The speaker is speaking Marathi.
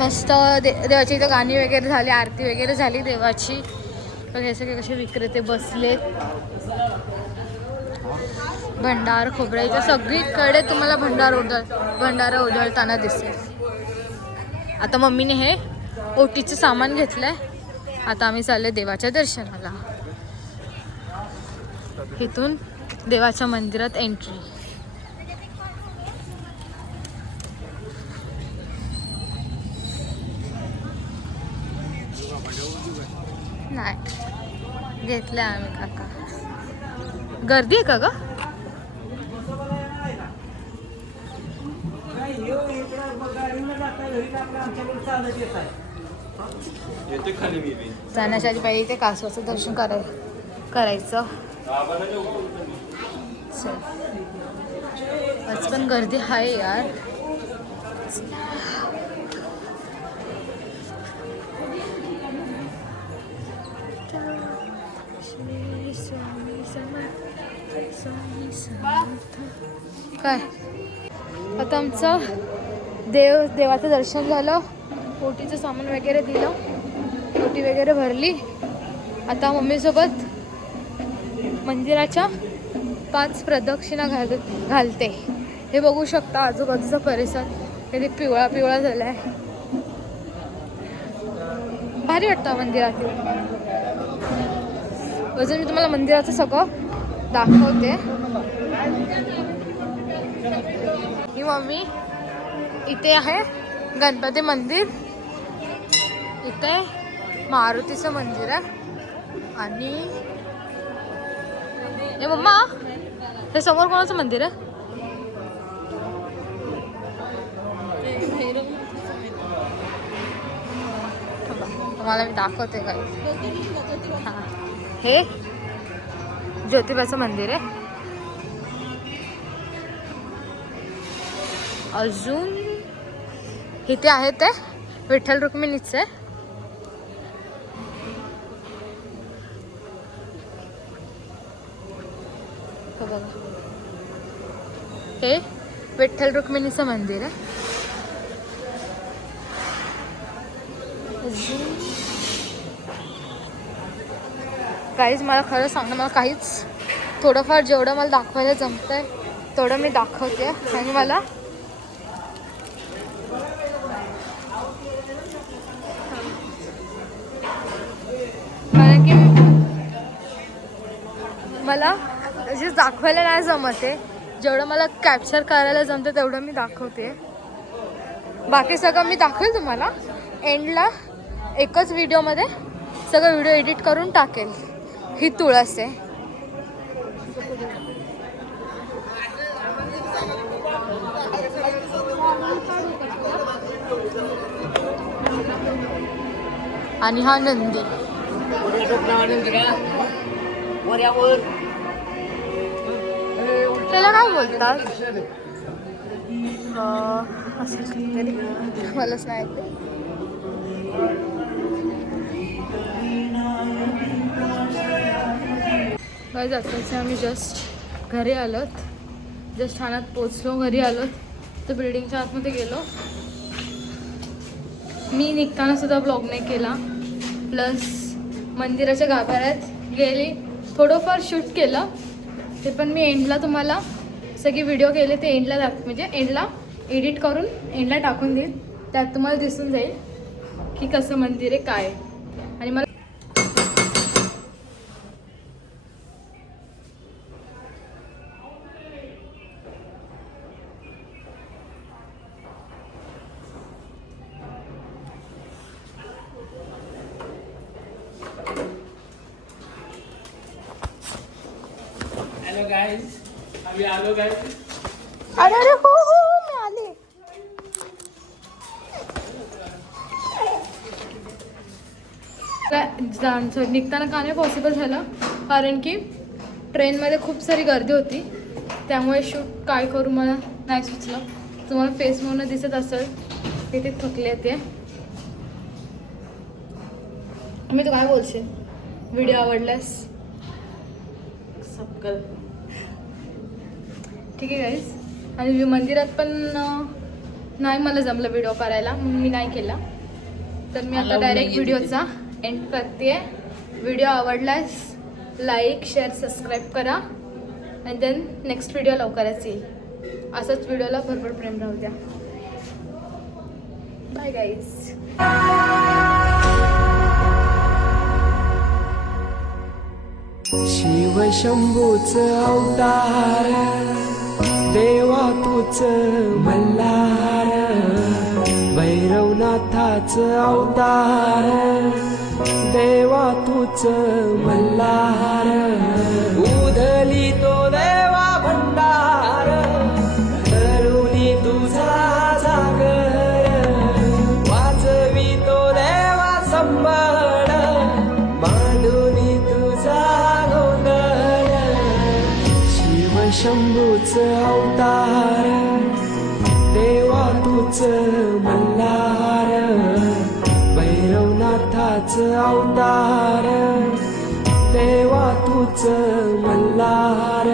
मस्त देवाची इथं गाणी वगैरे झाली, आरती वगैरे झाली देवाची. पण हे सगळे कसे विक्रेते बसलेत. भंडार खोबऱ्याच्या सगळीकडे तुम्हाला भंडारा उधळताना दिसेल. आता मम्मीने हे ओटीचं सामान घेतलंय. आता आम्ही चालले देवाच्या दर्शनाला. इथून देवाच्या मंदिरात एंट्री. नाही घेतलंय आम्ही काका. गर्दी आहे का ग? जाण्याच्या आधी पाहिजे ते कासवाचं दर्शन करायचं. आज पण गर्दी आहे यार. काय आता आमचं देवाचं दर्शन झालं. ओटीचं सामान वगैरे दिलं, ओटी वगैरे भरली. आता मम्मीसोबत मंदिराच्या 5 प्रदक्षिणा घालते. हे बघू शकता आजूबाजूचा परिसर किती पिवळा पिवळा झालाय. भारी वाटतं मंदिरात. अजून मी तुम्हाला मंदिराचं सगळं दाखवते. ही मम्मी इथे आहे गणपती मंदिर, इथे मारुतीचं मंदिर आहे. आणि हे मम्मा हे समोर कोणाचं मंदिर आहे? तुम्हाला मी दाखवते काय. हां हे ज्योतिबाचं मंदिर आहे. अजून इथे आहे ते विठ्ठल रुक्मिणीचं आहे. बघा हे विठ्ठल रुक्मिणीचं मंदिर आहे. काहीच मला खरं सांगणं, मला काहीच थोडंफार जेवढं मला दाखवायला जमतंय तेवढं मी दाखवते. आणि मला कारण की मला जे दाखवायला नाही जमत आहे, जेवढं मला कॅप्चर करायला जमतं तेवढं मी दाखवते. बाकी सगळं मी दाखवेल तुम्हाला एंडला. एकच व्हिडिओमध्ये सगळं व्हिडिओ एडिट करून टाकेल. ही तुळस आहे. आणि हा नंदी. त्याला काय बोलतात असं तरी मलाच नाही ऐकत. गाईज आताच आम्ही जस्ट घरी आलोत. जस्ट ठाण्यात पोचलो, घरी आलोत. तर बिल्डिंगच्या आतमध्ये गेलो. मी निघताना सुद्धा ब्लॉग नाही केला. प्लस मंदिराच्या गाभाऱ्यात गेली, थोडंफार शूट केलं. ते पण मी एंडला तुम्हाला सगळे व्हिडिओ केले ते एंडला म्हणजे एंडला एडिट करून एंडला टाकून देईल. त्यात तुम्हाला दिसून जाईल की कसं मंदिर आहे काय. आणि मला हेलो गाइस, अभी आलो गाइस. अरे अरे हो हो मी आले. निघताना का नाही पॉसिबल झालं, कारण की ट्रेनमध्ये खूप सारी गर्दी होती. त्यामुळे शूट काय करू मला नाही सुचलं. तुम्हाला फेस म्हणून दिसत असेल तिथे थकले ते. मी तू काय बोलशील? व्हिडिओ आवडल्यास ठीक आहे गाईज. आणि मंदिरात पण नाही मला जमलं व्हिडिओ करायला म्हणून मी नाही केला. तर मी आता मला डायरेक्ट नाही व्हिडिओचा एंड करते. व्हिडिओ आवडल्यास लाईक शेअर सबस्क्राईब करा आणि देन नेक्स्ट व्हिडिओ लवकरच येईल. असंच व्हिडिओला भरपूर प्रेम राहू द्या. Bye guys. शिव शंभूच अवतार देवा तूच मल्हार भैरवनाथाच अवतार देवा तूच मल्हार उधली तो देवा भंडार करुणी तुझा जागर वाजवी तो देवा संबळ मांडुनी तुझा गोंधळ शिव शंभूच अवतार देवा तूच मल्हार भैरवनाथाच अवतार देवा तूच मल्हार